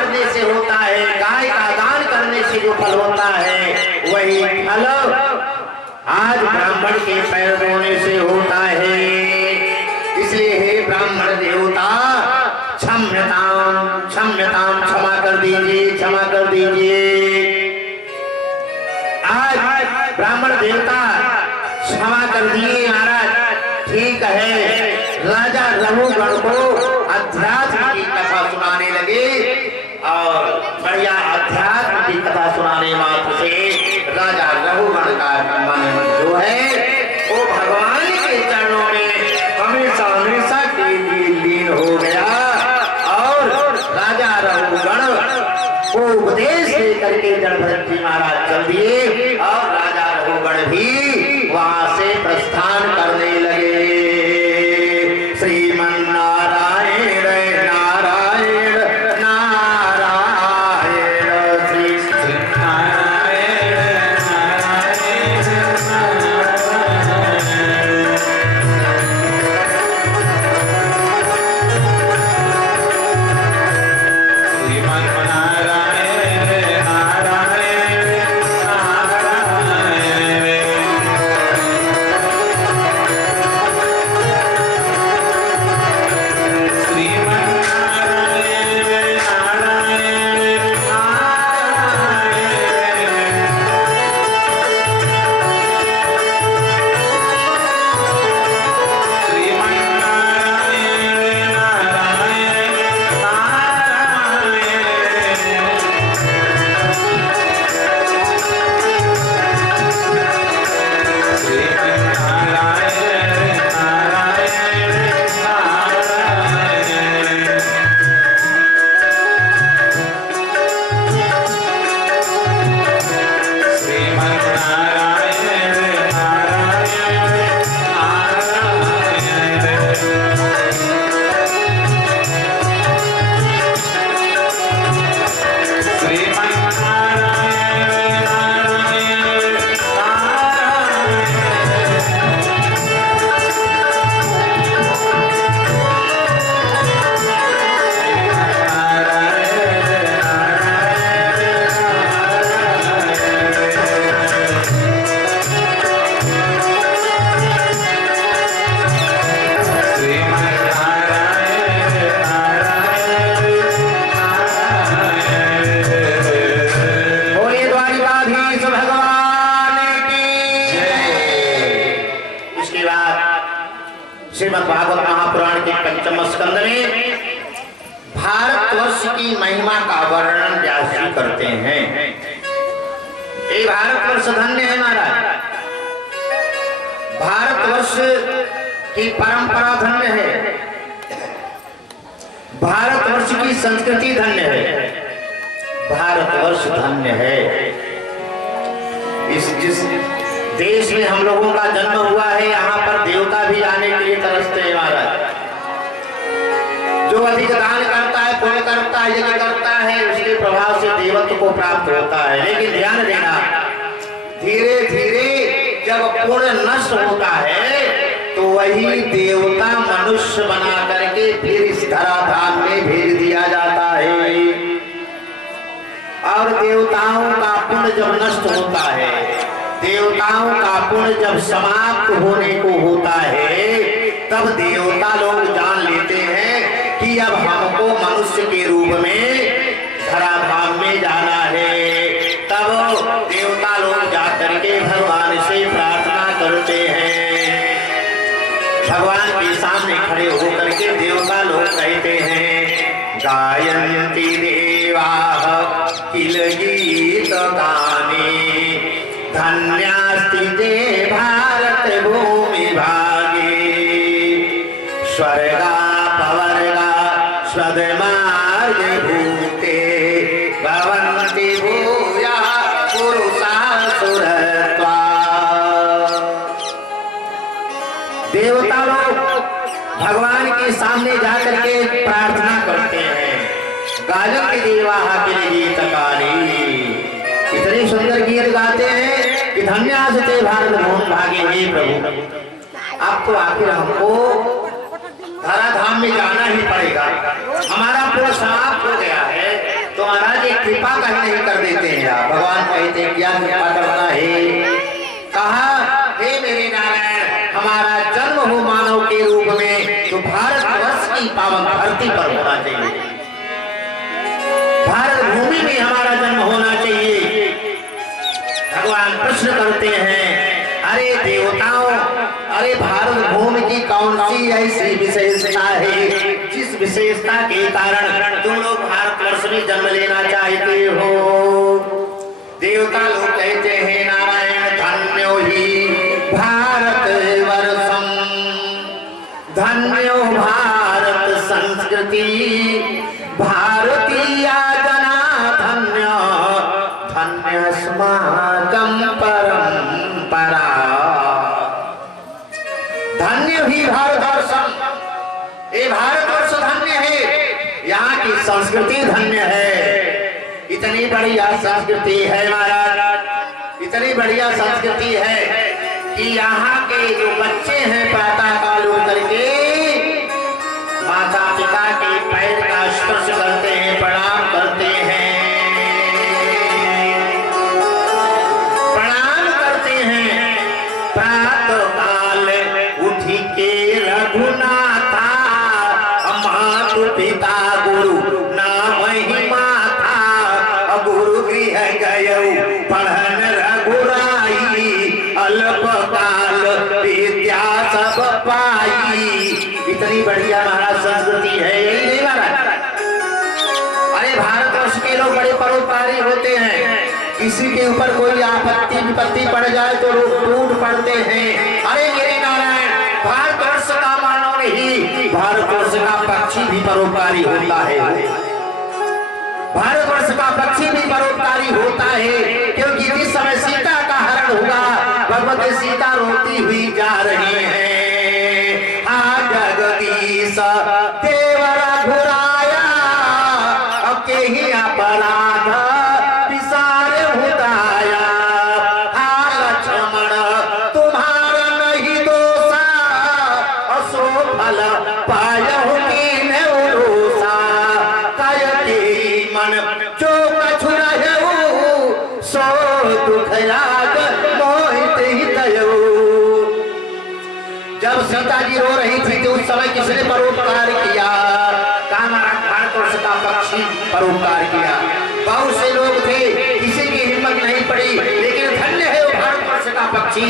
मारने से होता है, गाय का दान करने से जो फल होता है वही फल आज ब्राह्मण के पैर धोने से होता है। इसलिए हे ब्राह्मण देवता क्षम्यताम क्षम्यताम, क्षमा कर दीजिए, क्षमा कर दीजिए। आज ब्राह्मण देवता क्षमा कर दिए महाराज, ठीक है। राजा रघुगण को अध्यात्म की कथा सुनाने लगे और बढ़िया अध्यात्म की कथा सुनाने मात्र से राजा रघुगण का मन जो है वो भगवान के चरणों में हमेशा हमेशा के लिए लीन हो गया और राजा रघुगण को उपदेश देकर के जड़भरत जी महाराज चल दिए और राजा रघुगण भी वहां से प्रस्थान करने लगे। श्रीमद् भागवत महापुराण के पंचम स्कंद में भारतवर्ष की महिमा का वर्णन व्यास जी करते हैं। ये भारतवर्ष धन्य है महाराज, भारतवर्ष की परंपरा धन्य है, भारतवर्ष की संस्कृति धन्य है, भारतवर्ष धन्य है। जिस देश में हम लोगों का जन्म हुआ है यहाँ पर देवता भी आने के लिए तरसते हैं महाराज। जो अधिक दान करता है, पुण्य करता है, यज्ञ करता है, उसके प्रभाव से देवत्व को प्राप्त होता है। लेकिन ध्यान देना, धीरे धीरे जब पुण्य नष्ट होता है तो वही देवता मनुष्य बना करके फिर इस धराधाम में भेज दिया जाता है। और देवताओं का पुण्य जब नष्ट होता है, देवताओं का पुण्य जब समाप्त होने को होता है, तब देवता लोग जान लेते हैं कि अब हमको मनुष्य के रूप में धराधाम में जाना है। तब देवता लोग जाकर के भगवान से प्रार्थना करते हैं। भगवान के सामने खड़े होकर के देवता लोग कहते हैं, गायन्ति देवाः किल गीत गाने, धन्यास्ति ते भारत भूमि भागे, स्वर्गा पवर्गा स्वदमार्ग भूते, भवन्ति भूया पुरुषा सुरत्वा। देवता लोग भगवान के सामने जाकर के प्रार्थना करते हैं, गायन्ति देवाः किल गीत गाने, इतने सुंदर गीत गाते हैं कि धन्यास्ते भारत भूमि भागे। हे प्रभु, अब तो आखिर हमको धराधाम में जाना ही पड़ेगा, हमारा पूरा समाप्त हो गया है, तो महाराज एक कृपा कहीं नहीं कर देते हैं आप। भगवान कहते हैं क्या कृपा करना है? कहा हे मेरे नारायण, हमारा जन्म हो मानव के रूप में तो भारतवर्ष की पावन धरती पर होना चाहिए, भारत भूमि में हमारा जन्म होना चाहिए। भगवान प्रश्न करते हैं, अरे देवताओं, अरे भारत भूमि की कौन सी ऐसी विशेषता है जिस विशेषता के कारण तुम लोग भारतवर्ष में जन्म लेना चाहते हो? देवता लोग कहते हैं नारायण धन्यो ही भारतवर्षम, धन्यो भारत संस्कृति, भारतीय जना धन्य, धन्यस्माकं परंपरा। धन्य ही भारतवर्षम, ये भारतवर्ष धन्य है, यहाँ की संस्कृति धन्य है। इतनी बढ़िया संस्कृति है महाराज, इतनी बढ़िया संस्कृति है कि यहाँ के जो बच्चे हैं प्रातः काल उठ करके माता पिता के पैर का स्पर्श करते हैं, प्रणाम करते हैं, प्रणाम करते हैं। प्रातः काल उठ के रघुनाथा, मातु पिता गुरु नाम ही माथा, गुरु गृह गयौ पढ़न रघुराई, अल्पकाल विद्या सब पाई। इतनी बढ़िया महाराज संस्कृति है, यही नहीं महाराज? अरे भारतवर्ष के लोग बड़े परोपकारी होते हैं, किसी के ऊपर कोई आपत्ति विपत्ति पड़ जाए तो लोग टूट पड़ते हैं। अरे मेरे नारायण, भारतवर्ष का मानव नहीं, भारतवर्ष का पक्षी भी परोपकारी होता है, भारतवर्ष का पक्षी भी परोपकारी होता है। क्योंकि जिस समय सीता का हरण हुआ, भगवती सीता रोती हुई जा रही है, जगदीश देव रघुराया, अब के ही अपराध विसार हुदाया, लक्ष्मण तुम्हारा नहीं दोषा, असो फल पायहु कीन उरोसा, कय के मन जो कछु रहु, सो दुख लाग मोहित हितयु। जब सीता जी रो रही थी तो उस समय किसने परोपकार किया? भारतवर्ष का पक्षी परोपकार किया। बहुत से लोग थे, किसी की हिम्मत नहीं पड़ी, लेकिन धन्य है वो भारतवर्ष का पक्षी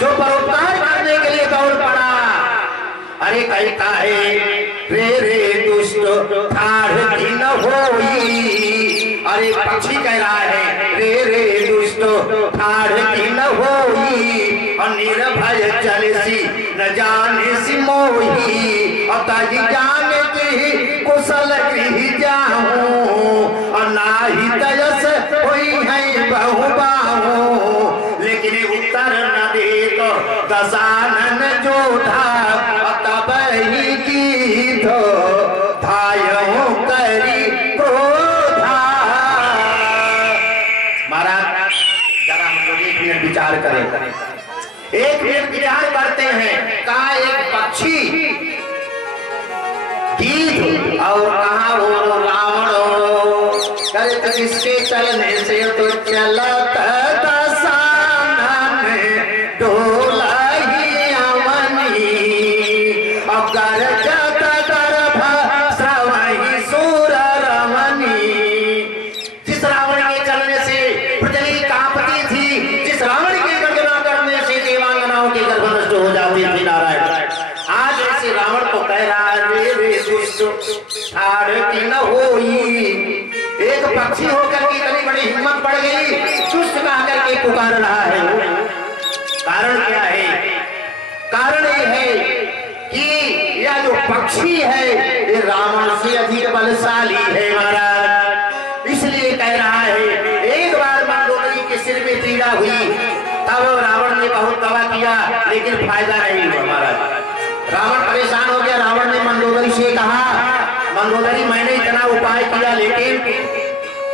जो परोपकार करने के लिए दौड़ पड़ा। अरे कहता है रे रे दुष्ट ठाढ़ दिन होई, अरे पक्षी कह रहा है रे रे दुष्ट ठाढ़ दिन होई, निर्भय चलसी न जाने सी मोही, अतः जाने की कुशल गृह जाऊं, नाही तयस होई है बहु बाहू। लेकिन उत्तर न दे तो दशानन जोधा, तब ही गीत धायो करी क्रोधा। महाराज जरा हम लोग एक मिनट विचार करें, एक मिनट विचार करते हैं। कहा एक पक्षी गीत और कहा वो रावण, करे किसके चलने से तो चलत दशानन डोला ही अवनी, और गरजत गर्भ श्रवहि सूर रमनी। जिस रावण के चलने से पृथ्वी कांपती थी, जिस रावण के गर्जना करने से देवांगनाओं के गर्भ नष्ट हो जाती थी नारायण, आज ऐसे रावण को कह रहा है रे रे दुष्ट ठाढ़ की न होई। एक पक्षी होकर के इतनी बड़ी हिम्मत पड़ गई, दुष्ट कह करके पुकार रहा है। कारण क्या है? कारण ये है कि यह जो पक्षी है ये रावण से अधिक बलशाली है महाराज। इसलिए कह रहा है, एक बार मंदोदरी के सिर में पीड़ा हुई, तब रावण ने बहुत दवा किया लेकिन फायदा नहीं हुआ महाराज। रावण परेशान हो गया। रावण ने मंदोदरी से कहा, मंदोदरी मैंने इतना उपाय किया लेकिन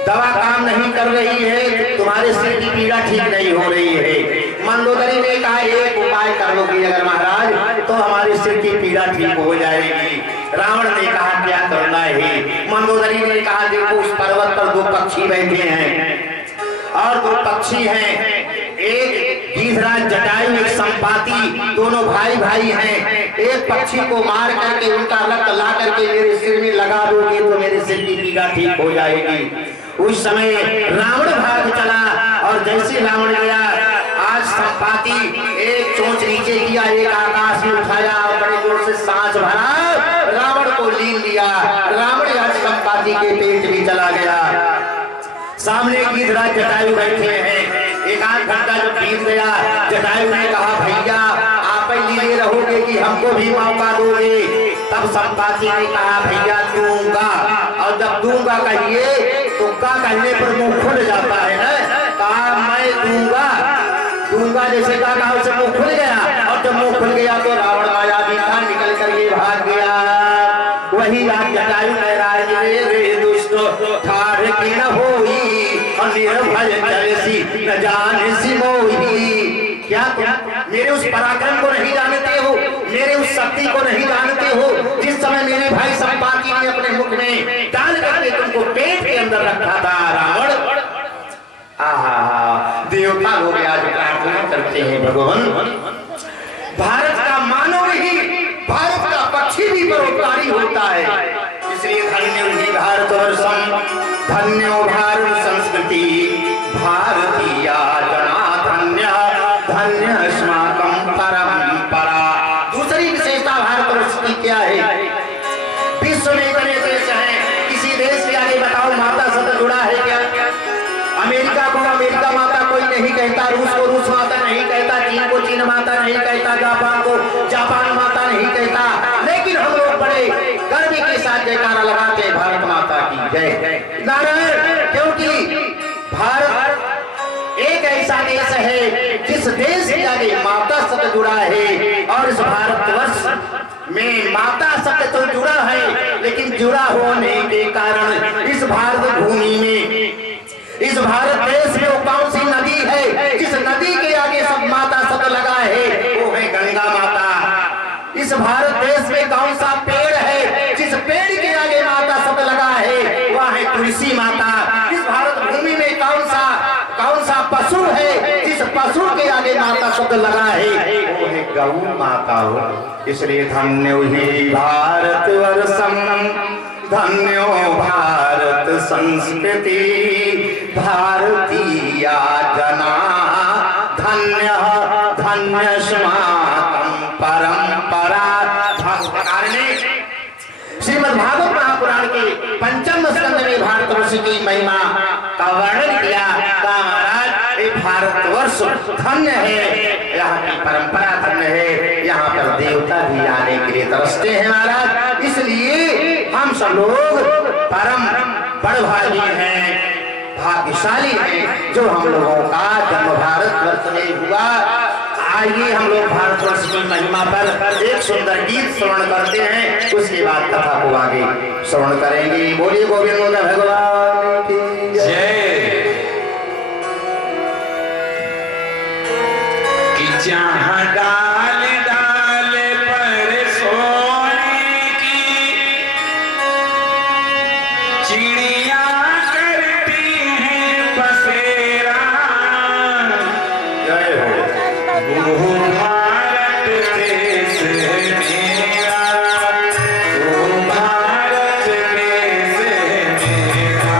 दवा काम नहीं कर रही है, तुम्हारे सिर की पीड़ा ठीक नहीं हो रही है। मंदोदरी ने कहा एक उपाय कर लो कि अगर महाराज तो हमारे सिर की पीड़ा ठीक हो जाएगी। रावण ने कहा क्या करना है। मंदोदरी ने कहा देखो उस पर्वत पर दो पक्षी बैठे हैं और दो पक्षी हैं, एक गीधराज जटायु एक संपाति, दोनों भाई भाई हैं। एक पक्षी को मार करके उनका रक्त ला करके मेरे सिर में लगा दोगे तो मेरे सिर की पीड़ा ठीक हो जाएगी। उस समय रावण भाग चला और जैसे रावण गया, आज संपाति एक चोंच नीचे किया, एक आकाश में उठाया और बड़े जोर से सांस भरा, रावण को लीन लिया। रावण आज संपाति के पेट में चला गया। सामने गीधराज जटायु बैठे हैं। एक आध घंटा जब बीत गया, जटायु ने कहा भैया आप ही लिए रहोगे कि हमको भी मौका दोगे। तब संपाति ने कहा भैया दूंगा, और जब दूंगा कहिए तो का कहने पर मुंह खुल जाता है ना। कहा मैं दूंगा, दूंगा जैसे कहा उसे मुंह खुल गया, और जब मुंह खुल गया तो रावण माया भी था, निकल कर ये भाग गया। वही आज जटायु महाराज रे दुष्ट ठार की न होई, निर्भय जलसी न जाने सी मोही। क्या मेरे उस पराक्रम को नहीं जानते हो, मेरे उस शक्ति को नहीं जानते हो, जिस समय मेरे भाई संपाति ने अपने मुख में डाल करके तुमको पेट के अंदर रखा था रावण। आहा, देवता लोग आज प्रार्थना करते हैं भगवान भारत का मानव ही, भारत का पक्षी भी परोपकारी होता है। इसलिए धन्य ही भारतवर्षम, धन्यो भारत संस्कृति, भारतीय जना धन्य धन्य अस्माकं परंपरा। दूसरी विशेषता भारतवर्ष की क्या है? विश्व में इतने देश हैं, किसी देश के आगे बताओ माता शब्द जुड़ा है क्या? अमेरिका को अमेरिका माता कोई नहीं कहता, रूस को रूस माता नहीं कहता, चीन को चीन माता नहीं कहता, जापान को जापान माता नहीं कहता, लेकिन हम लोग बड़े गर्व के साथ जयकारा लगाते हैं भारत माता की जय नारायण। क्योंकि भारत एक ऐसा देश है जिस देश के आगे माता शब्द जुड़ा है, और इस भारतवर्ष में माता शब्द तो जुड़ा है, लेकिन जुड़ा होने के कारण इस भारत भूमि में, इस भारत देश में वो कौन सी नदी है जिस नदी के आगे सब माता शब्द लगा है? वो है गंगा माता। इस भारत देश में कौन सा पेड़ है जिस पेड़ के आगे माता शब्द लगा है? वह है तुलसी माता। इस भारत भूमि में कौन सा पशु है जिस पशु के आगे माता शब्द लगा है? वो है गौ माता। इसलिए धन्यो ही भारतवर्षम, धन्यो भारत संस्कृति, भारतीय जना धन्य धन्य अस्माकं परंपरा। भागवतकार ने श्रीमद् भागवत महापुराण के पंचम स्कंद में भारतवर्ष की महिमा का वर्णन किया। महाराज ये भारतवर्ष धन्य है, यहाँ की परंपरा धन्य है, यहाँ पर देवता भी आने के लिए तरसते हैं महाराज। इसलिए हम सब लोग परम बड़भागी हैं, भाग्यशाली हैं जो हम लोगों का जन्म भारतवर्ष में हुआ। आइए हम लोग भारतवर्ष की महिमा पर एक सुंदर गीत श्रवण करते हैं, उसके बाद कथा को आगे श्रवण करेंगे। बोलिए गोविंद भगवान की जय। कि जहाँ डाल डाल पर सोने की चिड़िया करती हैं बसेरा, जय हो। वो भारत देश है मेरा, वो भारत देश है मेरा।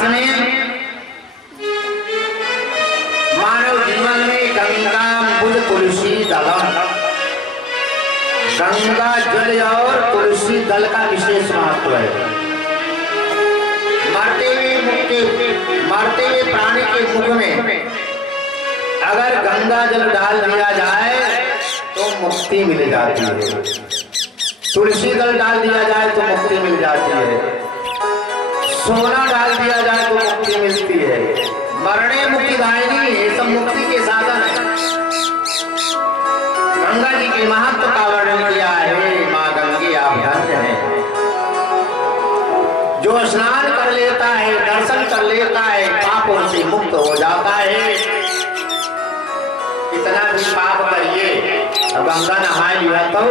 अंत में मानव जीवन में गंगा बुझ तुलसी दलम, गंगा जल और तुलसी दल का विशेष महत्व है। मरते हुए प्राणी के मुख में अगर गंगा जल डाल दिया जाए तो मुक्ति मिल जाती है, तुलसी दल डाल दिया जाए तो मुक्ति मिल जाती है, सोना डाल दिया जाए तो मुक्ति मिलती है। मरणे मुक्तिदायिनी, ये सब मुक्ति के साधन है। गंगा जी के महत्व का वर्णन किया है। माँ गंगे आप धन्य हैं, जो स्नान कर लेता है, दर्शन कर लेता है, पापों से मुक्त हो जाता है। कितना भी पाप करिए, अब गंगा नहा लिया तो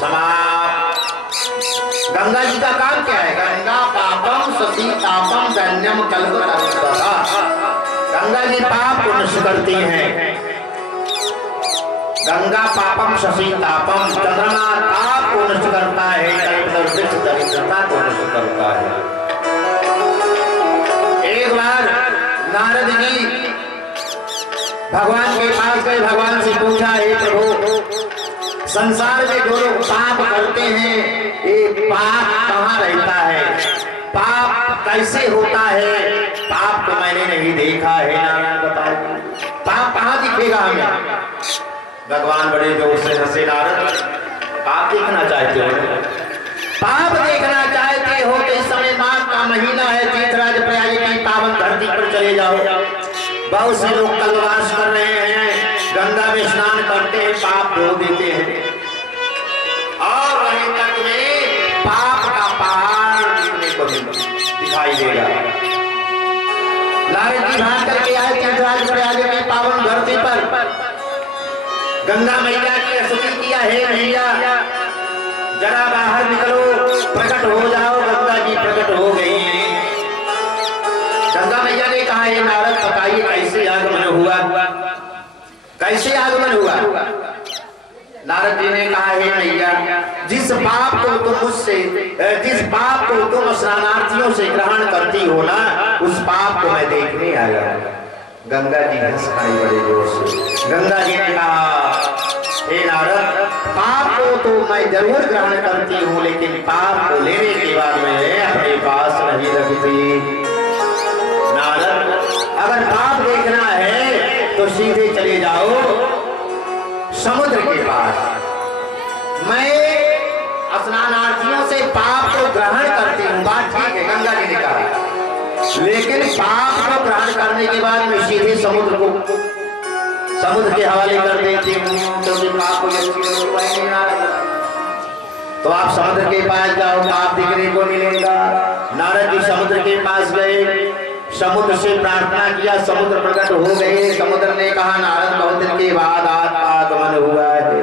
समाप्त। गंगा जी का काम क्या है? गंगा पापम सती तापम धन्यम कल्पतरुतः। गंगा जी पाप को नष्ट करती हैं। गंगा पापम शशि तापम, चंद्रमा ताप को नष्ट करता है, कल्पतरु दरिद्रता को नष्ट करता है। एक बार नारद जी भगवान के पास गए, भगवान से पूछा, हे प्रभु, संसार में जो लोग पाप करते हैं, ये पाप कहाँ रहता है, पाप कैसे होता है? पाप तो मैंने नहीं देखा है, नारायण बताओ पाप कहाँ दिखेगा हमें? भगवान बड़े जोर से हंसे, नारद पाप देखना चाहते हो? पाप देखना चाहते हो तो इस समय माघ का महीना है, तीर्थराज प्रयाग की पावन धरती पर चले जाओ। बहुत से लोग कल्पवास कर रहे हैं, गंगा में स्नान करते हैं, पाप धो देते हैं और वहीं तक में पाप का पहाड़ दिखने को दिखाई देगा। नारद जी भाग करके आए तीर्थराज प्रयाग की पावन धरती पर, गंगा मैया की स्तुति किया, हे मैया जरा बाहर निकलो, प्रकट हो जाओ। गंगा जी प्रकट हो गई हैं। गंगा मैया ने कहा, ये नारद बताइए कैसे आगमन हुआ, कैसे आगमन हुआ? नारद जी ने कहा, हे मैया, जिस पाप को तुम स्नानार्थियों से ग्रहण करती हो ना, उस पाप को मैं देखने आया। गंगा जी हंस पड़ी बड़े जोर से। गंगा जी ने कहा, हे नारद, पाप को तो मैं जरूर ग्रहण करती हूँ, लेकिन पाप को लेने के बाद मैं अपने पास नहीं रखती। नारद, अगर पाप देखना है तो सीधे चले जाओ समुद्र के पास। मैं स्नानार्थियों से पाप को ग्रहण करती हूँ, बात ठीक है, गंगा जी ने कहा, लेकिन पाप को ग्रहण करने के बाद मैं सीधे समुद्र के हवाले कर देती हूँ, क्योंकि पाप को तो आप समुद्र के पास जाओ, पाप दिखने को मिलेगा। नारद जी समुद्र के पास गए, समुद्र से प्रार्थना किया, समुद्र प्रकट हो गए। समुद्र ने कहा, नारद बहुत दिन के बाद आगमन हुआ है,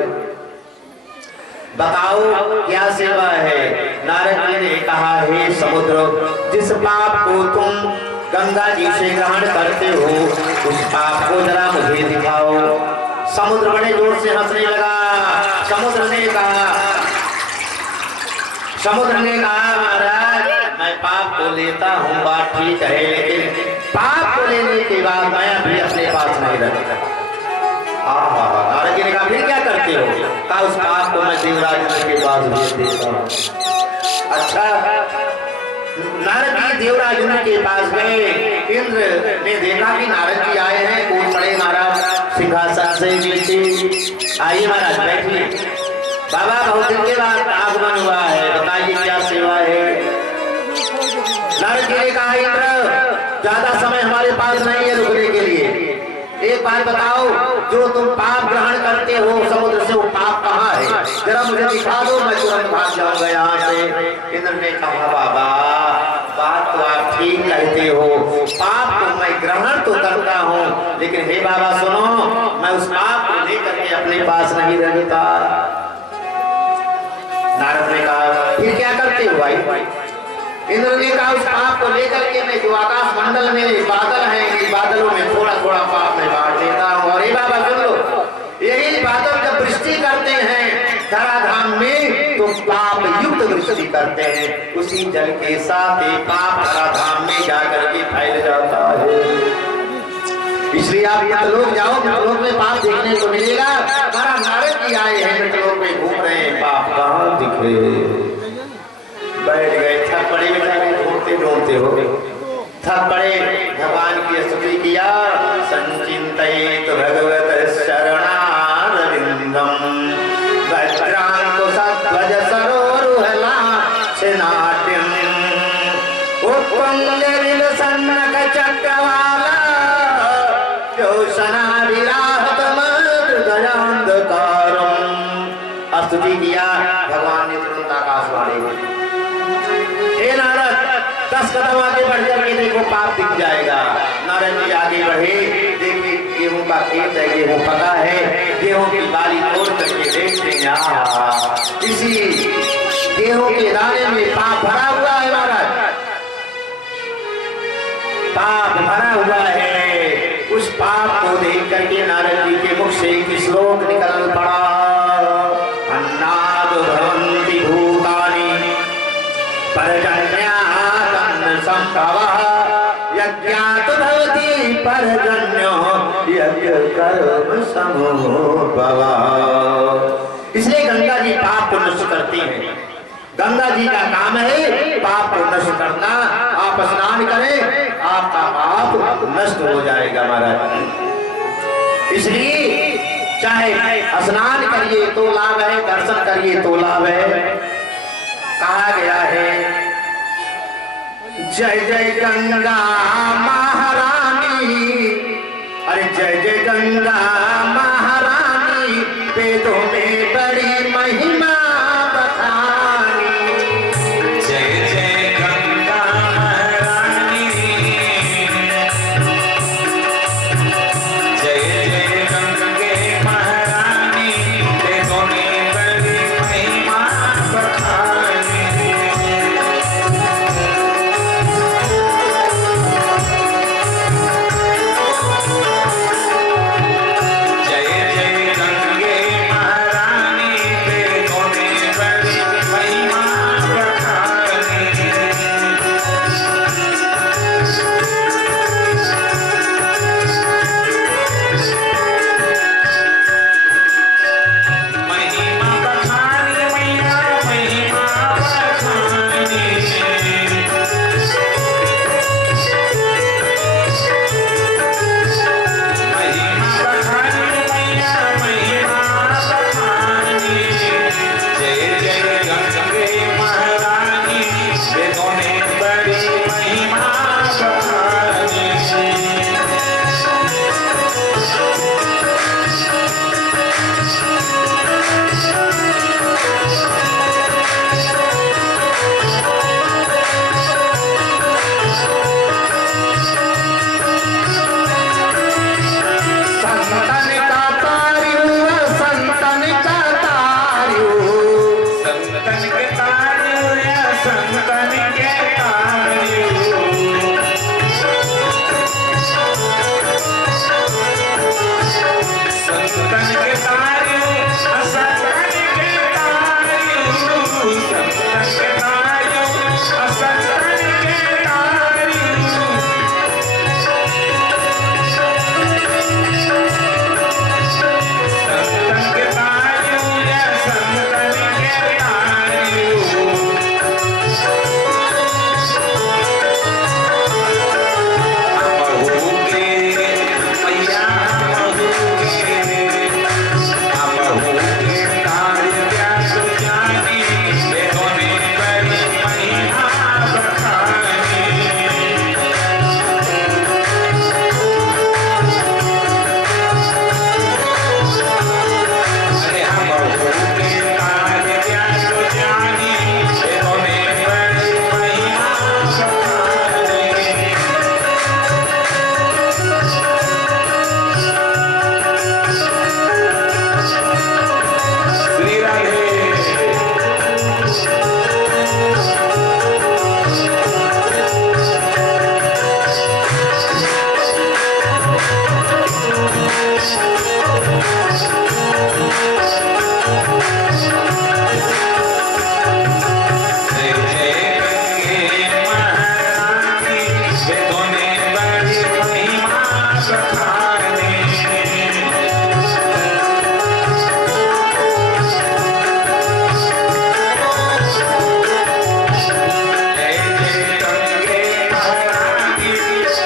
बताओ क्या सेवा है? नारद जी ने कहा, हे समुद्र, जिस पाप को तुम गंगा जी से ग्रहण करते हो, उस पाप को जरा मुझे दिखाओ। समुद्र बड़े जोर से हंसने लगा। समुद्र ने कहा, महाराज, मैं पाप को लेता हूँ, बात ठीक है, लेकिन पाप को लेने के बाद मैं अभी अपने पास नहीं रखता। नारद जी ने कहा, फिर क्या करते हो? कहा, उस पाप को मैं देवराज इंद्र के पास भेज देता हूँ। अच्छा, नारद जी देवराज इंद्र के पास गए। इंद्र ने देखा कि नारद जी आए हैं, कूद पड़े महाराज सिंहासन से नीचे। आइए महाराज बैठिए। बाबा, बहुत दिन के बाद आगमन हुआ है, बताइए क्या सेवा है? नारद जी ने कहा, इंद्र, ज्यादा समय हमारे पास नहीं है रुकने के लिए। एक बात बताओ, जो तुम पाप ग्रहण करते हो समुद्र से, वो पाप कहाँ है? जरा मुझे दिखा दो, मैं तुरंत भाग जाऊंगा यहाँ से। इंद्र ने कहा, बाबा, बात तो आप ठीक कहते हो, पाप को मैं ग्रहण तो करता हूँ, लेकिन हे बाबा सुनो, मैं उस पाप को लेकर के अपने पास नहीं रहता। नारद ने कहा, फिर क्या करते हो भाई? इंद्र ने कहा, उस पाप को लेकर के मैं जो आकाश मंडल में बादल हैं, इन बादलों में थोड़ा थोड़ा पाप मैं बांट देता हूँ। और ये बाबा सुन लो, यही बादल जब वृष्टि करते हैं धराधाम में, तो पाप युक्त वृष्टि करते हैं, उसी जल के साथ ही पाप भरा धाम में जाकर के फैल जाता है। इसलिए आप मृतलोक जाओ, मृतलोक में पाप देखने को मिलेगा। हमारा नारद जी आए हैं, मृतलोक में घूम रहे हैं, पाप कहाँ दिखे। बैठ गए, थक पड़े, बेचारे ढूंढते ढूंढते हो थक पड़े, भगवान की स्तुति किया। संचिंतित भगवत शरणारविंदम वज्रांकुशध्वज सरोरुहलाक्षनाट्यम उत्तुंगरिल सन्नक चक्रवाला स्तुति किया। भगवान ने तुरंत आकाशवाणी की, हे नारद 10 कदम आगे बढ़ करके देखो, पाप दिख जाएगा। नारद जी आगे बढ़े, देखिए गेहूं का खेत है, गेहूं पका है, गेहूं की बाली तोड़ करके देखते हैं, इसी गेहूं के दाने में पाप भरा हुआ है। महाराज पाप भरा हुआ है। उस पाप को देख करके नारद जी के मुख से एक श्लोक निकल पड़ा, अन्नाद भवन्ति भूतानि पर्जन्यादन्न संभवः यज्ञात् भवति पर्जन्यो यज्ञ कर्म समोभवः। इसलिए गंगा जी पाप को नष्ट करती हैं। गंगा जी का काम है पाप को नष्ट करना। आप स्नान करें, आपका पाप नष्ट हो जाएगा महाराज। इसलिए चाहे स्नान करिए तो लाभ है, दर्शन करिए तो लाभ है। कहा गया है, जय जय गंगा महारानी, अरे जय जय गंगा महारानी, वेदों में बड़ी महिमा बखानी। जय जय गंगा महारानी, जय जय गंगे महारानी, वेदों में बड़ी महिमा बखानी। जय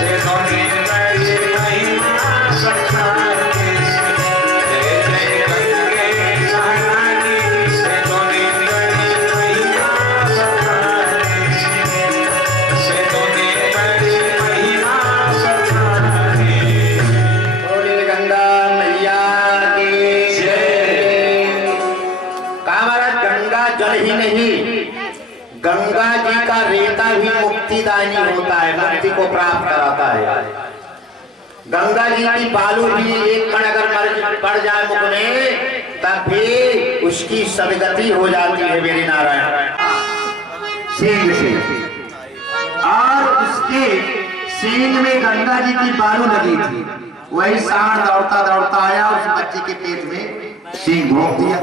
से धोनी बड़ी महिमा बखाने जय जय गंगे महारानी से धोनी बड़ी महिमा बखाने से धोनी बड़ी महिमा बखाने बोले गंगा मैया की जय। कहा महाराज गंगा जल ही नहीं, गंगा जी का रेता भी मुक्तिदायी होता है, मुक्ति को प्राप्त कराता है। गंगा जी की बालू भी एक कण अगर पड़ जाए मुख में तब भी उसकी सदगति हो जाती है मेरी नारायण। सींग से और उसके सींग में गंगा जी की बालू लगी थी, वही सांड दौड़ता दौड़ता आया उस बच्चे के पेट में सींग भोंक दिया।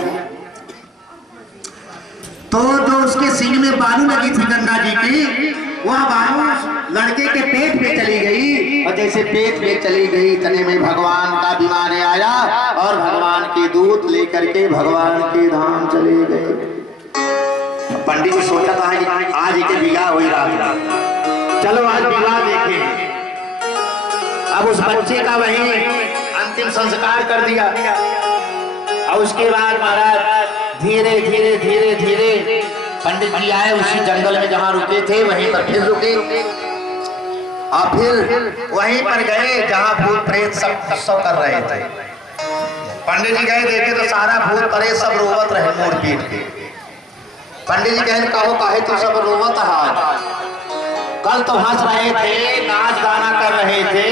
तो जो उसके सींग में बालू लगी थी गंगा जी की, वह बालू लड़के के पेट में चली गई और जैसे पेट में चली गई तने में भगवान का विमान आया और भगवान के दूत लेकर के भगवान के धाम चले गए। पंडित जी सोचा था कि आज के विवाह हुई रात, चलो आज विवाह देखें। अब उस बच्चे का वही अंतिम संस्कार कर दिया और उसके बाद महाराज धीरे धीरे धीरे धीरे पंडित जी आए उसी जंगल में जहां रुके थे वहीं पर फिर रुके और फिर वहीं पर गए जहां भूत प्रेत सब कर रहे थे। पंडित जी गए देखे तो सारा भूत प्रेत सब रोवत रहे मोड़ पीट के। पंडित जी कहे कहो काहे तो सब रोवत आज, कल तो हंस रहे थे नाच गाना कर रहे थे,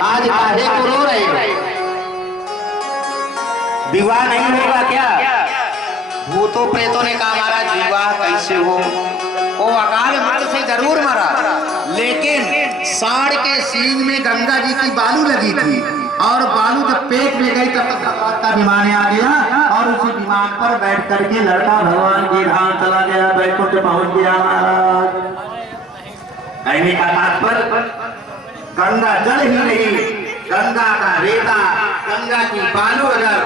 आज काहे को रो रहे हो? विवाह नहीं होगा क्या? भूतों प्रेतों ने कहा महाराज विवाह कैसे हो? वो अकाल मृत्यु से जरूर मरा, लेकिन सांड के सींग में गंगा जी की बालू लगी थी और बालू जब पेट में गई तब तक भगवान का विमान आ गया और उसी विमान पर बैठ करके लड़का भगवान की धाम चला गया, बैकुंठ पहुंच गया महाराज। कहने का तात्पर्य गंगा जल ही नहीं, गंगा का रेता, गंगा की बालू अगर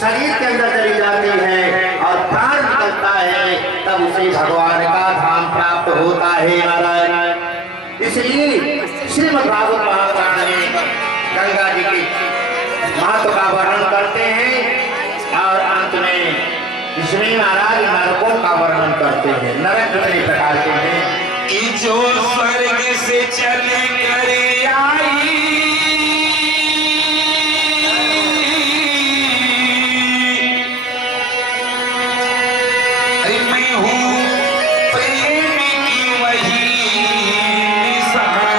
शरीर के अंदर चली जाती है और प्राण निकलता है तब उसे भगवान का धाम प्राप्त होता है महाराज। इसलिए श्रीमद् भागवत महापुराण में गंगा जी के महत्व का वर्णन करते हैं और अंत में इसमें महाराज नरकों का वर्णन करते हैं। नरक कितने प्रकार के हैं कि जो स्वर्ग से चली कर आई मैं हूँ प्रेम की वही निशानी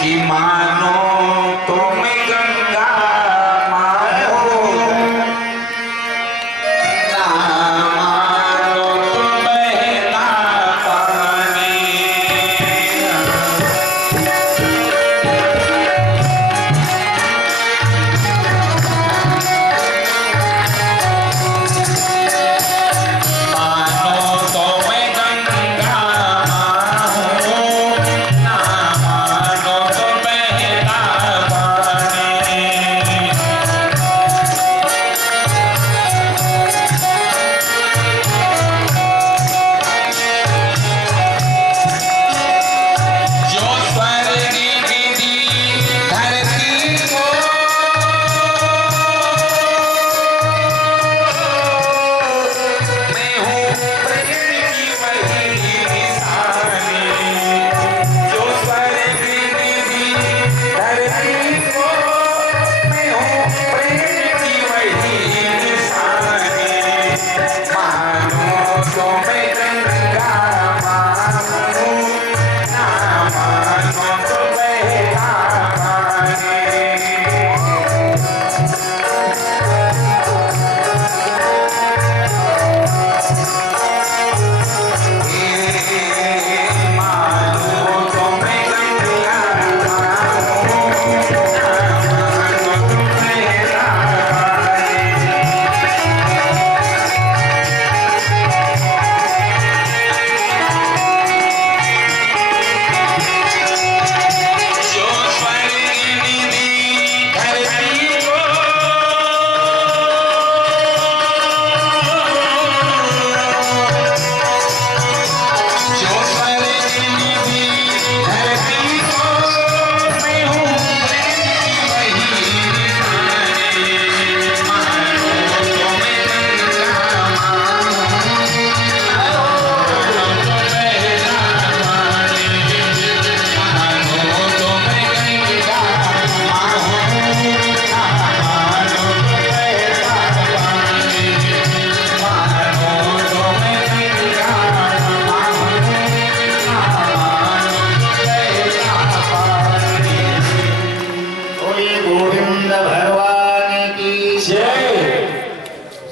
कि मानो तुम गंगा मानो ना मानो तुम बहना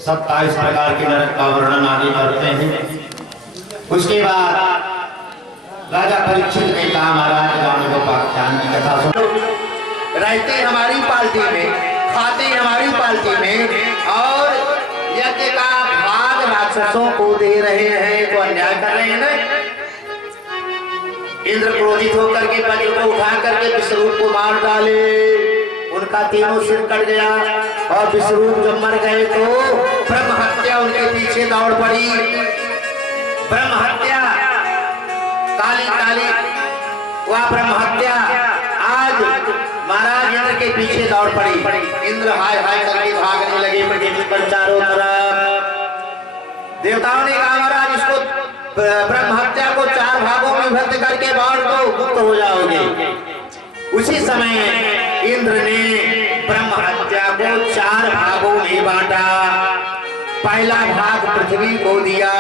27 प्रकार के नरक का वर्णन आगे करते हैं। उसके बाद राजा परीक्षित ने कहा, महाराज रामोपाख्यान की कथा सुनो। रहते हमारी पार्टी में, खाते हमारी पार्टी में, और यज्ञ का भाग राक्षसों को दे रहे हैं, तो अन्याय कर रहे हैं ना। इंद्र क्रोधित होकर के वज्र को उठा करके विश्वरूप को मार डाले, उनका तीनों सिर कट गया, और विश्वरूप जब मर गए तो ब्रह्म हत्या उनके पीछे दौड़ पड़ी। ब्रह्म हत्या काली काली वह ब्रह्म हत्या आज महाराज इंद्र के पीछे दौड़ पड़ी। इंद्र हाय हाय करके भागने लगे पृथ्वी पर चारों तरफ। देवताओं ने कहा, महाराज इसको ब्रह्म हत्या को 4 भागों में विभक्त करके बांट दो, मुक्त हो जाओगे। उसी समय इंद्र ने ब्रह्म हत्या को 4 भागों में बांटा। पहला भाग पृथ्वी को दिया।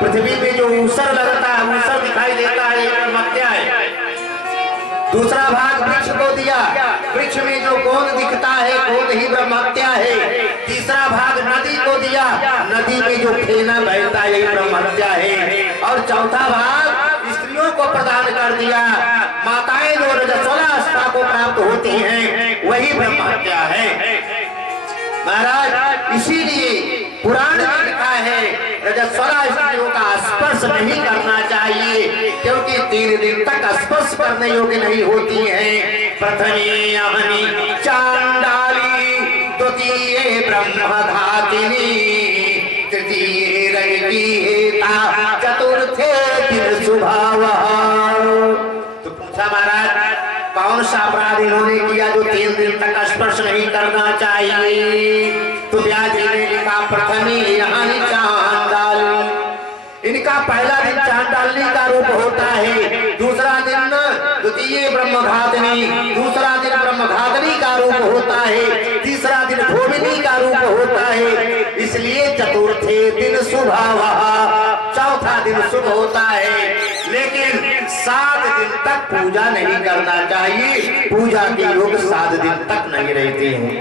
पृथ्वी में जो ऊसर लगता है, ऊसर दिखाई देता है, ये ब्रह्म हत्या है। दूसरा भाग वृक्ष को दिया। वृक्ष में जो गोंद दिखता है, गोंद ही ब्रह्म हत्या है। तीसरा भाग नदी को दिया। नदी में जो फेना बहता है, यही ब्रह्म हत्या है। और चौथा भाग स्त्रियों को प्रदान कर दिया। माताएं जो रजस्वला अवस्था को प्राप्त होती हैं, वही ब्रह्म हत्या है। महाराज इसीलिए पुराण में लिखा है, रजस्वला स्त्रियों का स्पर्श नहीं करना चाहिए, क्योंकि 3 दिन तक स्पर्श करने योग्य नहीं होती हैं। प्रथमे अहनि चांडाली, द्वितीये ब्रह्मघातिनी, तृतीये रजती हेता, चतुर्थे दिन सुभावा। तो पूछा, महाराज कौन सा अपराध इन्होंने किया जो 3 दिन तक स्पर्श नहीं करना चाहिए? तो व्यास जी ने लिखा, प्रथमे अहनि चांडाली, इनका पहला दिन चांद डालने का रूप होता है। दूसरा दिन द्वितीय ब्रह्मघातनी, दूसरा दिन ब्रह्मघातनी का रूप होता है। तीसरा दिन भोमिनी का रूप होता है। इसलिए चतुर्थे दिन शुभः, चौथा दिन शुभ होता है। लेकिन 7 दिन तक पूजा नहीं करना चाहिए। पूजा के योग 7 दिन तक नहीं रहते हैं।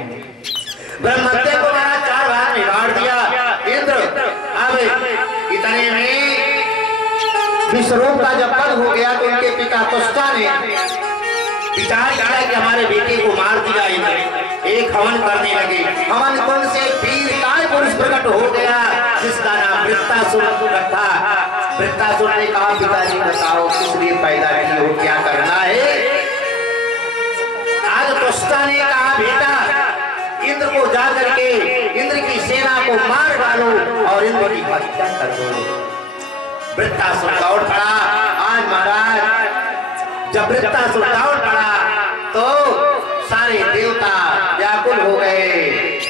ब्रह्म हत्या को मैंने 4 भाग में बांट दिया। इंद्र अब इतने में विश्वरूप का जब वध हो गया, तो उनके पिता तुष्टा ने विचार किया कि हमारे बेटे को मार दिया। एक हवन करने लगे। हवन कुंड से वीर काय पुरुष प्रकट हो गया, जिसका नाम वृत्तासुर रखा। वृत्तासुर ने कहा, पिताजी बताओ किस लिए पैदा किए हो, क्या करना है? आज तुष्टा ने कहा, बेटा इंद्र को जाकर के इंद्र की सेना को मार डालो और इंद्र की हत्या कर दो। वृत्तासुर दौड़ पड़ा। आज महाराज जब वृत्तासुर दौड़ पड़ा तो सारे देवता व्याकुल हो गए।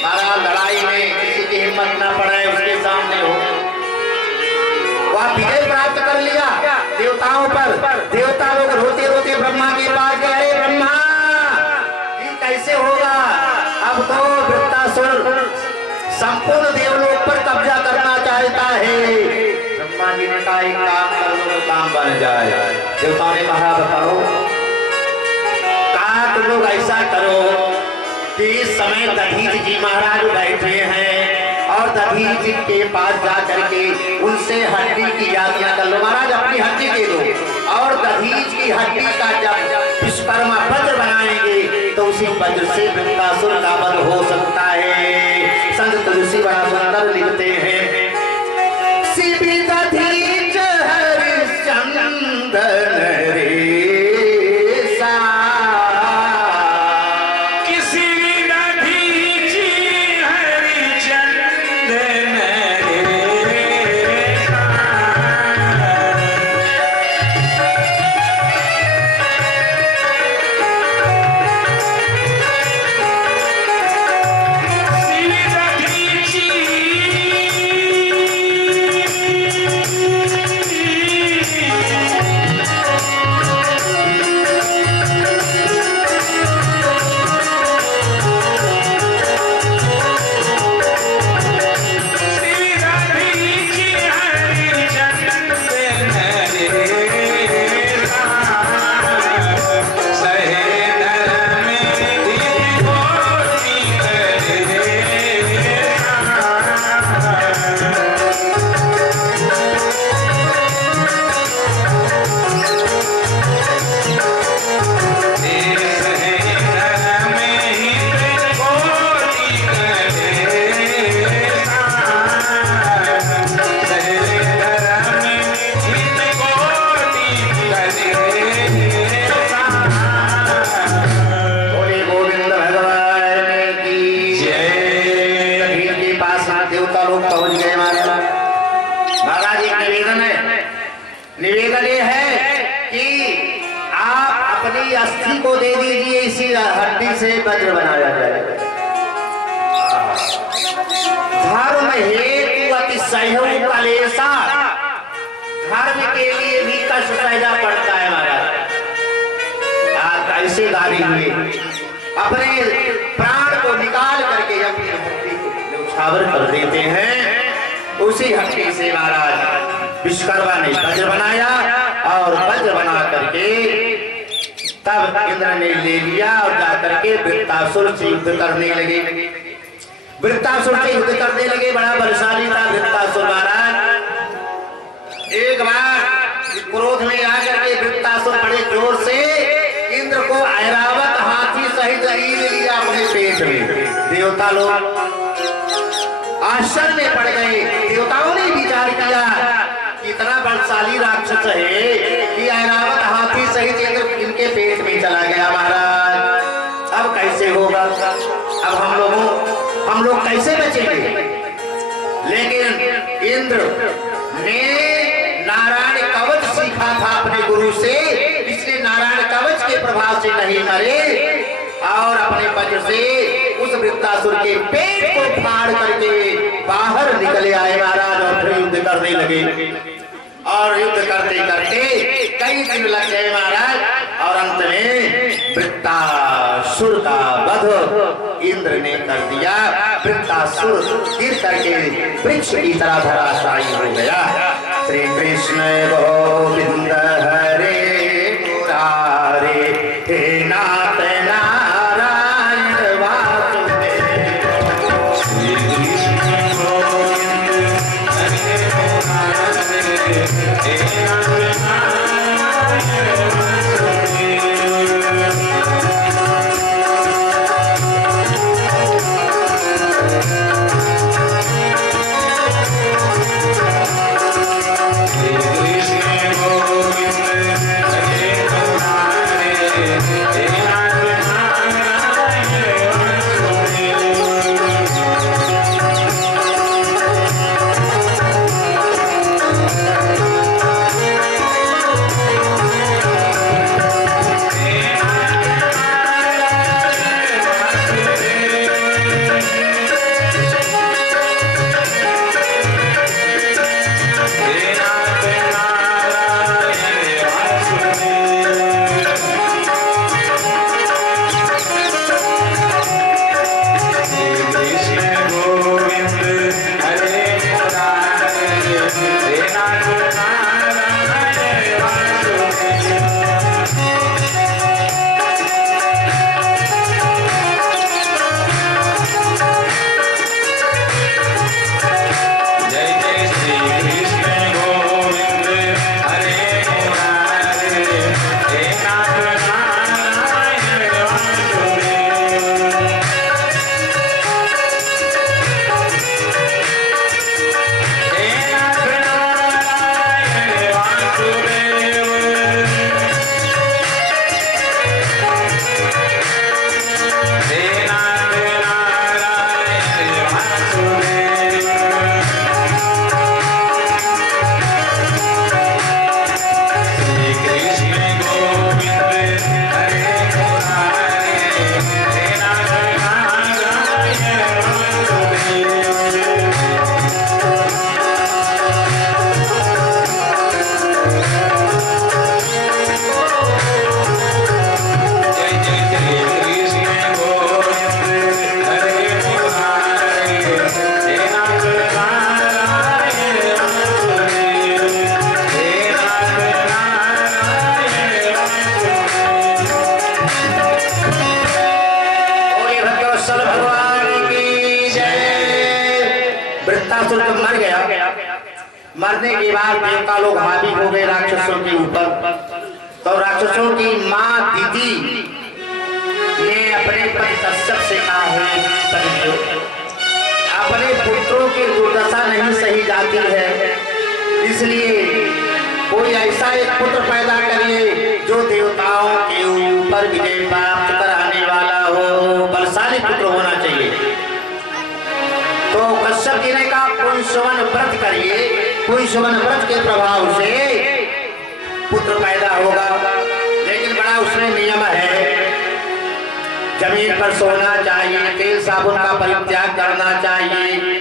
महाराज लड़ाई में किसी की हिम्मत न पड़े उसके सामने हो। वह विजय प्राप्त कर लिया देवताओं पर। देवता लोग रोते रोते ब्रह्मा के पास गए, अरे ब्रह्मा ये कैसे होगा? अब तो वृत्तासुर संपूर्ण देवलोक पर कब्जा करना चाहता है। ब्रह्मा जी ने कहा, एक काम कर लो तो काम बन जाए। देवताओं ने कहा, बताओ। कहा, तुम लोग ऐसा करो कि इस समय दधीच जी महाराज बैठे हैं, और दधीच जी के पास जा करके उनसे हड्डी की याचना कर लो। महाराज अपनी हड्डी दे दो, और दधीच की हड्डी का जब विश्वकर्मा वज्र बनाएंगे तो उसी वज्र से वृत्तासुर का वध हो सकता है। संत तुलसी बड़ा सुंदर लिखते हैं, शिवी दधीच हरिश्चंद्र रेसा, किसी दधीच हरिश्चंद्र रेसा, शिवी दधीच निवेदन ये है कि आप अपनी अस्थि को दे दीजिए, इसी हड्डी से वज्र बनाया जाए। धर्म हेतु अतिशय कलेशा, धर्म के लिए भी कष्ट सहना पड़ता है महाराज। ऐसे दावी हुए अपने प्राण को निकाल करके अपनी हड्डी को न्यौछावर कर देते हैं। उसी हड्डी से महाराज विश्वकर्मा ने वज्र बनाया और वज्र बना करके तब इंद्र ने ले लिया और जाकर के वृत्तासुर से युद्ध करने लगे। वृत्तासुर से युद्ध करने लगे। बड़ा बलशाली था वृत्तासुर महाराज। एक बार क्रोध में आकर के वृत्तासुर बड़े जोर से इंद्र को ऐरावत हाथी सहित ईद लिया अपने पेट में। देवता लोग आश्चर्य में पड़ गए। देवताओं ने विचार किया इतना बलशाली राक्षस है कि ऐरावत हाथी सहित इंद्र इनके पेट में चला गया महाराज। अब कैसे होगा? अब हम लोग कैसे बचेंगे? लेकिन इंद्र ने नारायण कवच सीखा था अपने गुरु से, इसलिए नारायण कवच के प्रभाव से नहीं मरे और अपने वज्र से उस वृत्तासुर के पेट को फाड़ करके बाहर निकले आए महाराज और फिर युद्ध करने लगे। और युद्ध करते करते कई दिन लग गए महाराज और अंत में वृत्तासुर का वध इंद्र ने कर दिया। वृत्तासुर गिर करके वृक्ष की तरह धराशायी हो गया। श्री कृष्ण गोविंद हरे मुरारे, हे नाथ नारायण वासुदेव। श्री कृष्ण गोविंद हरे मुरारे, हे नाथ नारायण वासुदेव। मरने के बाद देवता लोग हावी हो गए राक्षसों के ऊपर। तो राक्षसों की माँ दीदी ने अपने पति कश्यप से कहा है, अपने पुत्रों की दुर्दशा नहीं सही जाती है, इसलिए कोई ऐसा एक पुत्र पैदा करिए जो देवताओं के ऊपर विजय प्राप्त कराने वाला हो, बलशाली पुत्र होना चाहिए। तो कश्यप जी ने कहा पुंसवन व्रत करिए। पुंसवन व्रत के प्रभाव से पुत्र पैदा होगा, लेकिन बड़ा उसमें नियम है, जमीन पर सोना चाहिए, तेल साबुन का परित्याग करना चाहिए,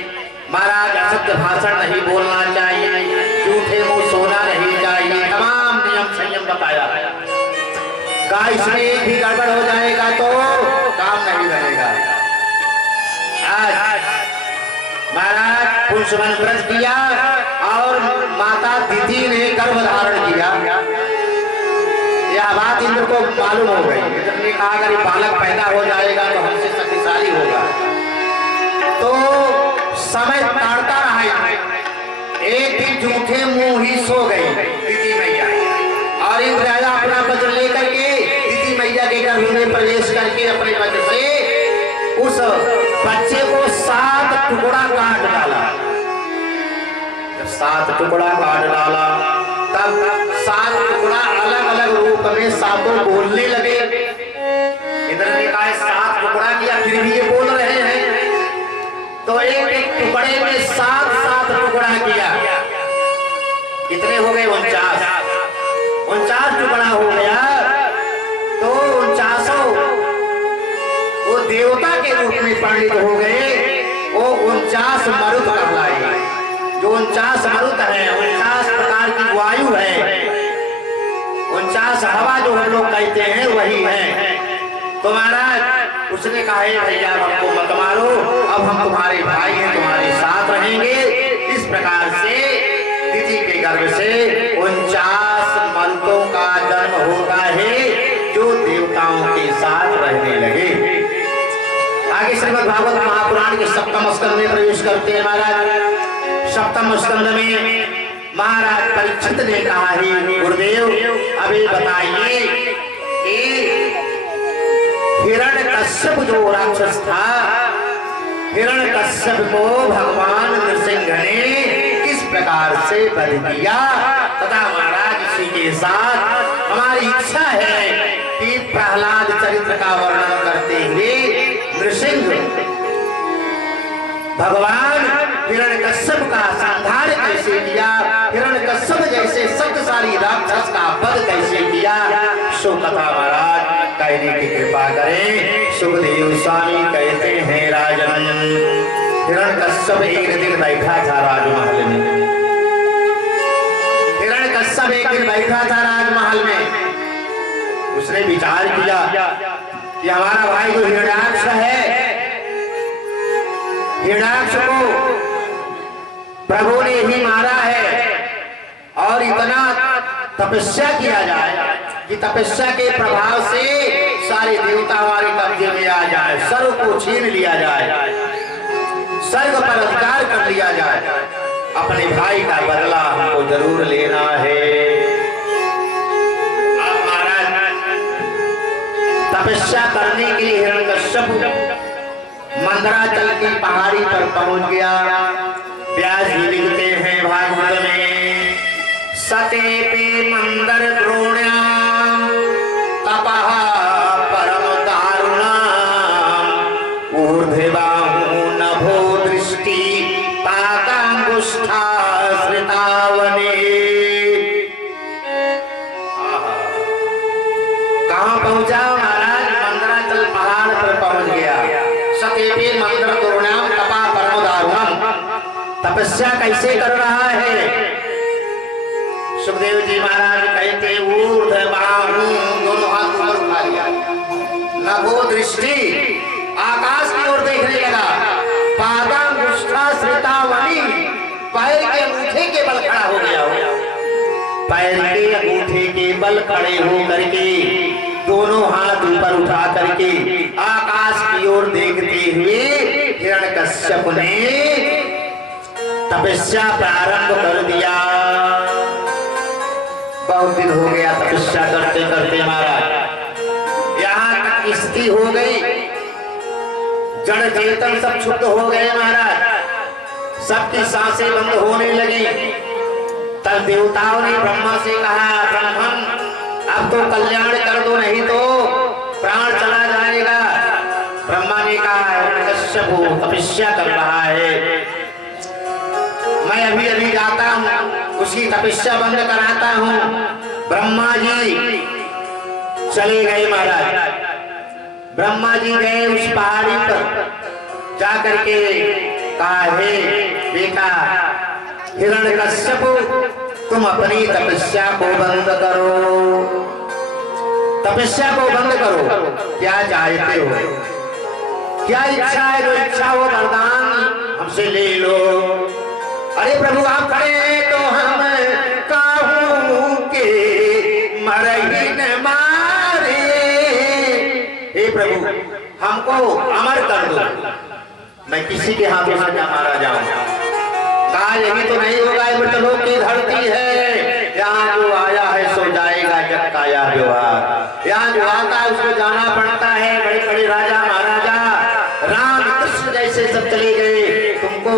महाराज असत्य भाषण नहीं बोलना चाहिए, झूठे मुंह सोना नहीं चाहिए, तमाम नियम संयम बताया। का इसमें एक भी गड़बड़ हो जाएगा तो काम नहीं रहेगा। आज महाराज पुष्पन व्रत किया और माता दिति ने गर्भ धारण किया। यह बात इंद्र को मालूम हो गई। इंद्र ने कहा अगर ये बालक पैदा हो जाएगा तो हमसे शक्तिशाली होगा। तो समय ताड़ता रहा। एक दिन झूठे मुंह ही सो गई दिति मैया और इंद्र आया अपना वज्र लेकर के दिति मैया के गर्भ में प्रवेश करके अपने वज्र से उस बच्चे को 7 टुकड़ा काट डाला। जब 7 टुकड़ा काट डाला तब 7 टुकड़ा अलग अलग रूप में सातों बोलने लगे। इंद्र ने कहा 7 टुकड़ा किया फिर भी ये बोल रहे हैं। तो एक एक टुकड़े में 7 टुकड़ा किया। कितने हो गए? 49 टुकड़ा हो गया। तो 49 वो देवता के रूप में परिणित हो गए। वो 49 मरुत कहलाए। जो 49 मरुत है, 49 प्रकार की वायु है, 49 हवा जो हम लोग कहते हैं वही है। तो महाराज उसने कहा भैया हमको मत मारो, अब हम तुम्हारे भाई हैं, तुम्हारे साथ रहेंगे। इस प्रकार से दिति के गर्भ से 49 मरुतों का जन्म होता है जो देवताओं के साथ रहने लगे। आगे श्रीमद् भागवत महापुराण के 7वें स्कंद में प्रवेश करते हैं। महाराज 7वें स्कंद में महाराज परीक्षित ने कहा है गुरुदेव अभी बताइए कि हिरण्यकश्यप जो राक्षस था, हिरण्यकश्यप को भगवान नृसिंह ने किस प्रकार से वध किया तथा महाराज इसी के साथ हमारी इच्छा है कि प्रहलाद चरित्र का वर्णन करते हुए नृसिंह भगवान हिरण्यकश्यप का संहार कैसे किया, हिरण्यकश्यप जैसे शक्तिशाली राक्षस का वध कैसे किया, सो कथा महाराज कहने की कृपा करें। सुखदेव स्वामी कहते हैं राजन हिरण्यकश्यप एक दिन बैठा था राजमहल में। हिरण्यकश्यप एक दिन बैठा था राजमहल में। उसने विचार किया कि हमारा भाई जो हिरण्याक्ष है, हिरण्याक्ष को प्रभु ने ही मारा है और इतना तपस्या किया जाए कि तपस्या के प्रभाव से सारे देवता हमारे कब्जे में आ जाए, सर्व को छीन लिया जाए, स्वर्ग पर अधिकार कर लिया जाए। अपने भाई का बदला हमको जरूर लेना है। अब महाराज तपस्या करने के लिए हिरण्यकश्यप मंदराचल की पहाड़ी पर पहुंच गया। व्यास जी लिखते हैं भागवत में सते पे मंदर द्रोण्याम तपः परम दारुणाम ऊर्ध्वबाहु नभो दृष्टि पादांगुष्ठा श्रितावने। कहां पहुंचा महाराज? मंदराचल पहाड़ पर पहुंच गया। सते पे मंदर द्रोण्याम तपः परम दारुणाम, तपस्या कैसे कर रहा है? सुखदेव जी महाराज कहते ऊर्ध्वबाहु, दोनों हाथ ऊपर उठा लिया, नभो दृष्टि, आकाश की ओर देखने लगा, पादांगुष्ठा श्रितावनी, पैर के अंगूठे के बल खड़ा हो गया हो। पैर के अंगूठे के बल खड़े हो करके दोनों हाथ ऊपर उठा करके आकाश की ओर देखते हुए हिरण्यकश्यप ने तपस्या प्रारंभ कर दिया। बहुत दिन हो गया तपस्या करते करते महाराज, यहाँ तक स्थिति हो गई, जड़ चेतन सब क्षुब्ध हो गए महाराज, सबकी सांसें बंद होने लगी। तब देवताओं ने ब्रह्मा से कहा ब्रह्मन अब तो कल्याण कर दो, नहीं तो प्राण चला जाएगा। ब्रह्मा ने कहा कश्यप तपस्या कर रहा है, मैं अभी अभी जाता हूँ, उसकी तपस्या बंद कराता हूँ। ब्रह्मा जी चले गए महाराज। ब्रह्मा जी गए उस पहाड़ी पर जाकर के कहा, हे बेटा हिरण्यकश्यप, तुम अपनी तपस्या को बंद करो, तपस्या को बंद करो। क्या चाहते हो, क्या इच्छा है? जो इच्छा हो वरदान हमसे ले लो। अरे प्रभु आप खड़े हैं तो हम काहू के मरही न मारे। हे प्रभु हमको अमर कर दो, मैं किसी के हाथों से न मारा जाऊं। कहा यही तो नहीं होगा, मृतलोक की धरती है, यहाँ जो आया है सो जाएगा, जग का यह व्यवहार। यहाँ जो आता है उसको जाना पड़ता है। बड़े बड़े राजा महाराजा राम कृष्ण जैसे सब चले गए, तुमको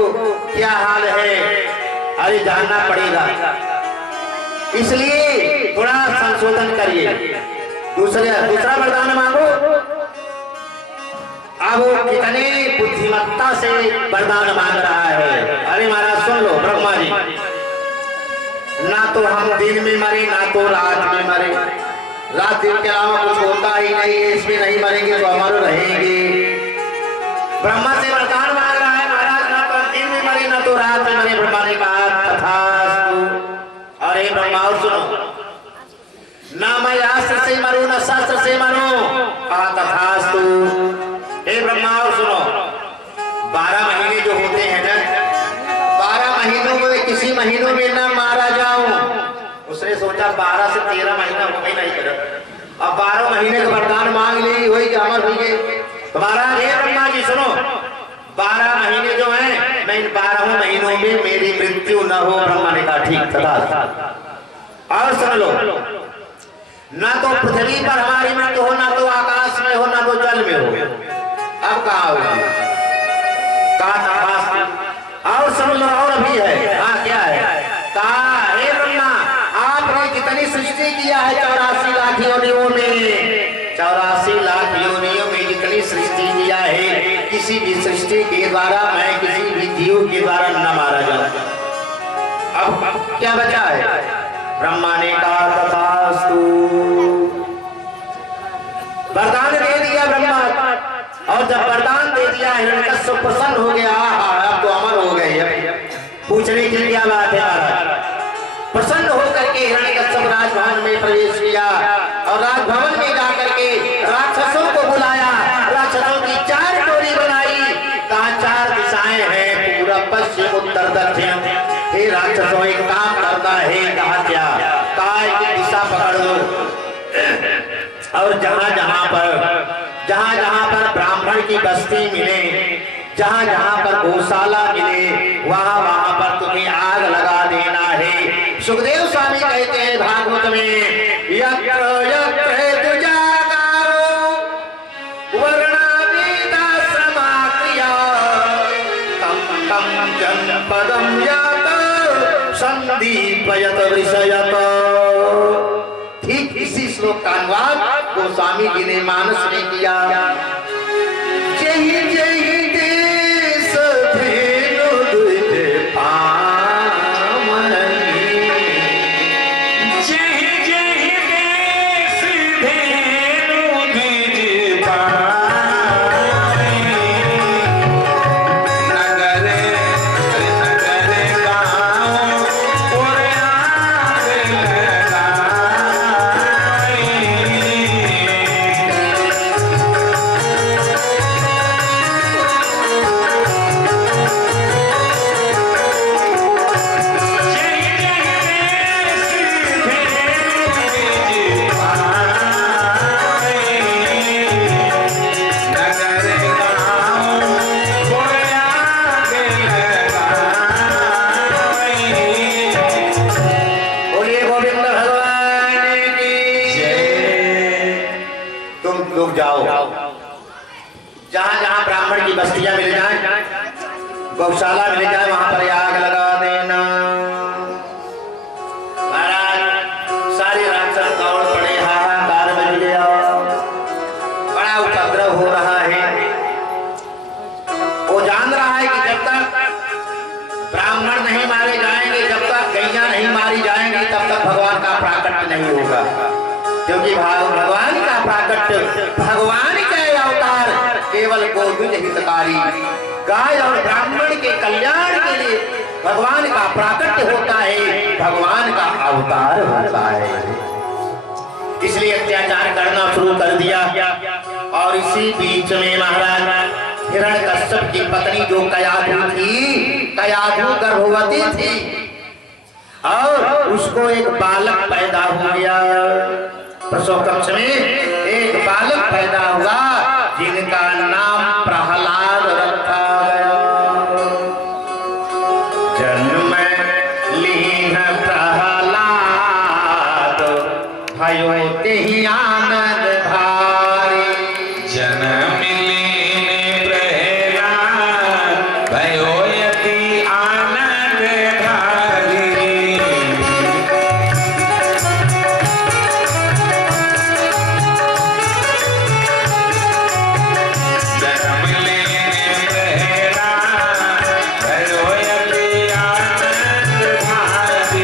क्या हाल है? अरे जानना पड़ेगा, इसलिए थोड़ा संशोधन करिए, दूसरा वरदान मांगो। अब वो कितने बुद्धिमत्ता से वरदान मांग रहा है। अरे महाराज सुन लो, ब्रह्मा जी, ना तो हम दिन में मरे ना तो रात में मरे, रात दिन के अलावा कुछ होता ही नहीं है, इसमें नहीं मरेंगे तो अमर रहेंगे। ब्रह्मा से वरदान मांग रहा है महाराज, ना तो दिन में मरे ना तो रात में मरे। ब्रह्मा ने कहा तथास्तु। अरे ब्रह्मा और सुनो, ना मैं अस्त्र से मरूं ना शस्त्र से मरूं। कहा तथास्तु। हे ब्रह्मा और सुनो, 12 महीने जो होते हैं ना, 12 महीनों में किसी महीनों में ना मारा जाऊं। उसने सोचा 12 से 13 महीना हो गई नहीं कर, अब 12 महीने का वरदान मांग ली, वही अमर हुई गए। तुम्हारा हे ब्रह्मा जी सुनो, 12 महीने जो हैं, मैं इन 12 महीनों में मेरी मृत्यु न हो। ब्रह्मा ने कहा ठीक तथा। और सुन लो, ना तो पृथ्वी पर हमारी मृत्यु हो, ना तो आकाश में हो, ना तो जल में हो। अब कहा होगी, और सुन लो, और अभी है। हाँ क्या है? कहा हे ब्रह्मा, आपने कितनी सृष्टि किया है 84 लाख योनियों में, 84 लाख योनियों में जितनी सृष्टि किया है, किसी भी सृष्टि के द्वारा मैं किसी भी जीव के द्वारा न मारा जाऊं। अब क्या बचा है? ब्रह्मा ने कहा तथास्तु। वरदान दे दिया ब्रह्मा, और जब वरदान दे दिया हिरण्यकश्यप प्रसन्न हो गया, अब तो अमर हो गए। पूछने की क्या बात है महाराज? प्रसन्न होकर के हिरण्यकश्यप राजभवन में प्रवेश किया, और राजभवन में जाकर के राक्षसों को बुलाया, राक्षसों की 4 टोली बनाई। कहा 4 दिशाएं हैं, पूरब पश्चिम उत्तर दक्षिण। हे राक्षसों एक काम करना है। कहा क्या? कहा एक दिशा पकड़ लो, और जहां जहां पर ब्राह्मण की बस्ती मिले, जहां पर गौशाला मिले, वहां पर तुम्हें आग लगा देना है। सुखदेव स्वामी कहते हैं भागवत में, यत्र यत्र हेतुजागारो वर्णावेदाश्रमा क्रिया तम तम जनपदम यात संदीपयत विषयत। ठीक इसी श्लोक का अनुवाद गोस्वामी जी ने मानस में किया। जय जय देश धेनु दुज पावनी, जय जय देश धेनु द्विज पावनी। नगर गाँव और आग बस्तियां मिल जाए, गौशाला मिल जाए, वहां पर आग लगा देना। महाराज सारे राक्षस दौड़ पड़े, हाहाकार मच गया, बड़ा उपद्रव हो रहा है। वो जान रहा है कि जब तक ब्राह्मण नहीं मारे जाएंगे, जब तक गैया नहीं मारी जाएंगी, तब तक भगवान का प्राकट्य नहीं होगा, क्योंकि भगवान का प्राकट्य, भगवान का अवतार केवल गोविंद हितकारी, गाय और ब्राह्मण के कल्याण के लिए भगवान का प्राकट्य होता है, भगवान का अवतार होता है। इसलिए अत्याचार करना शुरू कर दिया। और इसी बीच में महाराज हिरण्यकश्यप की पत्नी जो कयाधु थी, कयाधु गर्भवती थी और उसको एक बालक पैदा हो गया। प्रसव कक्ष में एक बालक पैदा हुआ जिनका नाम प्रहलाद रखा गया। जन्म लीन प्रहलाद भयो तेहि आनंद धारी। जन्म लीने प्रहलाद भयो यति आनंद धारी। जन्म लीने प्रहलाद भयो यति आनंद धारी।